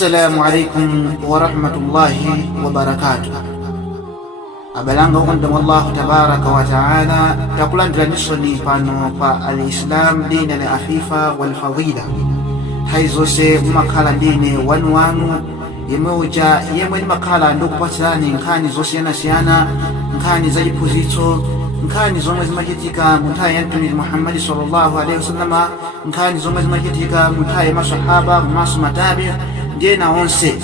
Assalamu alaikum wa rahmatullahi wa barakatuh. Abalanga ukunda Allah tabaraka wa ta'ala takulandira nisoni pano pa al-Islam dini al-afifa wal-fadila haizose makala dini wanu yemeuja yemwe makala ndokupatirani nkhani zosiyana nkhani za ipuzitso nkhani zomwe zimachitika munthawi ya Mtumiki Muhammad sallallahu alaihi wasallam nkhani zomwe zimachitika munthawi ya masahaba masu matabi ndena onse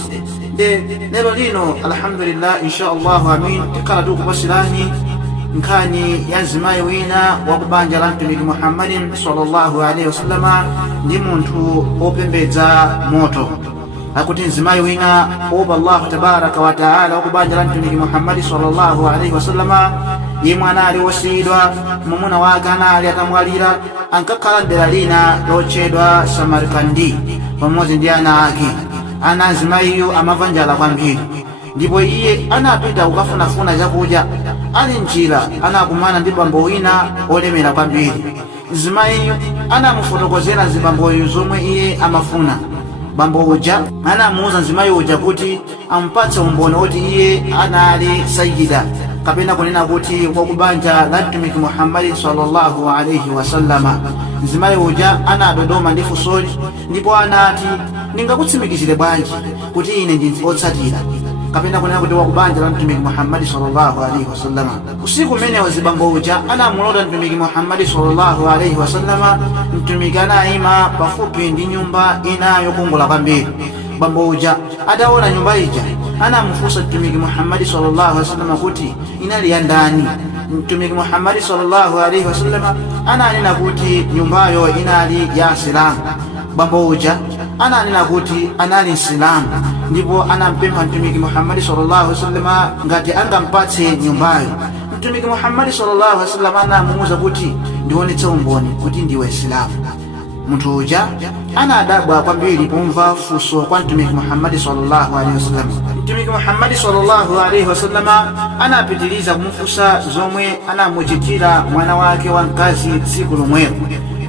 lero lino alhamdulillah insha Allah amin tikala tukupasirani nkhani ya mzimayi wina wakubanja la Mtumiki Muhammad sallallahu alaihi wasallam ndi munthu opembedza moto akuti mzimayi wina opa Allah tabaraka wa ta'ala wakubanja la Mtumiki Muhammad sallallahu alaihi wasallam yemwe anali wosiyidwa mumuna wake anali atamwalira ankakhala m'dera lina lotchedwa Samarkandi pamodzi ndi ana ake. Ana azimayiyo amamva njala kwambiri ndipo iye anapita kukafunafuna chakudya. Ali njira anakumana ndi bambo wina olemera kwambiri. Mzimayiyo anamufotokozera zibamboyo zomwe iye amafuna. Bambo uja anamuuza mzimayi uja kuti amupatse umboni oti iye anali sayida kapena kunena kuti wakubanja la Mtumiki Muhammad sallallahu alaihi wasallama. Mzimayi uja anadodoma ndi fusoli ndipo anati ndingakutsimikizire bwanji kuti ine ndi otsatira kapena kunena kuti wakubanja la Mtumiki Muhammad sallallahu alaihi wasallama. Usiku umenewo zibambo uja anamulota Mtumiki Muhammad sallallahu alaihi wasallama. Mtumiki anayima pafupi ndi nyumba ina yokongola kwambiri. Bambo uja adaona nyumba ija anamufunsa Mtumiki Muhammad sallallahu alaihi wasallam kuti inali ya ndani. Mtumiki Muhammad sallallahu alaihi wasallam ananena kuti nyumbayo inali ya Islamu. Bambo uja ananena kuti anali Islamu ndipo anampempha Mtumiki Muhammad sallallahu alaihi wasallam ngati angampatse nyumbayo. Mtumiki Muhammad sallallahu alaihi wasallam anamuuza kuti ndionetse umboni kuti ndiwe Islamu. Munthu uja anadabwa kwambiri pomva funso kwa Mtumiki Muhammad sallallahu alaihi wasallam. Mtumiki Muhammad sallallahu alaihi wasallam anapitiliza kumufunsa zomwe anamuchitira mwana wake wa mkazi tsiku lomwelo.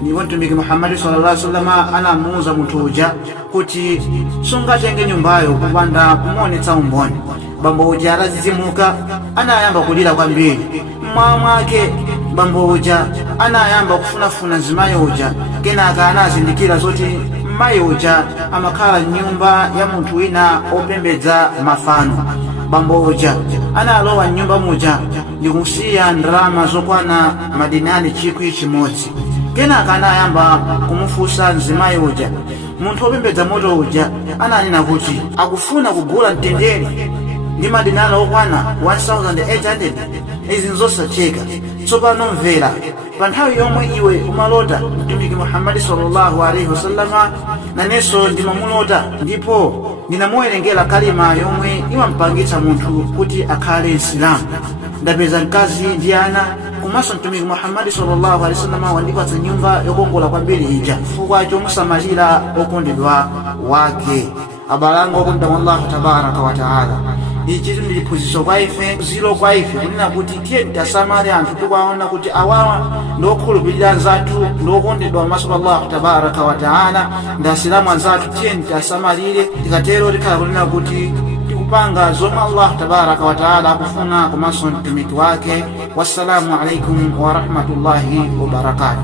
Ndipo Mtumiki Muhammad sallallahu alaihi wasallam anamuuza munthu uja kuti sungatenge nyumbayo kupanda kumuonetsa umboni. Bambo uja anazizimuka anayamba kulira kwambiri. Mmawa mwake bambo uja anayamba kufunafuna mzimayi uja kenaka anazindikira zoti mmayi uja amakhala nyumba ya munthu wina opembedza mafano. Bambo uja analowa nyumba muja ndi kusiya ndalama zokwana madinari 1,000. Kenaka anayamba kumufunsa mzimayi uja. Munthu opembedza moto uja ananena kuti akufuna kugula mtendere ndi madinari okwana 1,800. Izi nzosatheka. Tsopano mvera, pa nthawi yomwe iwe umalota Mtumiki Muhammad sallallahu alaihi wasallama nanenso ndimamulota ndipo ndinamuwerengera kalima yomwe imampangitsa munthu kuti akhale Islamu. Ndapeza mkazi ndi ana komanso Mtumiki Muhammad sallallahu alaihi wasallama wandipatsa nyumba yokongola kwambiri ija chifukwa chomusamalira okondedwa wake. Abalanga okondedwa Allah tabaraka wa ta'ala, ichi ndi phunzitso kwa ife zilo kwa ife kunena kuti tiye tisamale anthu tikwaona kuti awawa ndokhulupirira anzathu ndokondedwa pamaso pa Allah tabaraka wa ta'ala ndi asilamu anzathu. Tiye tisamalire tikatero tikhala kunena kuti tikupanga zomwe Allah tabaraka wa ta'ala akufuna komanso mtumiki wake. Wassalamu alaikum wa rahmatullahi wa barakatuh.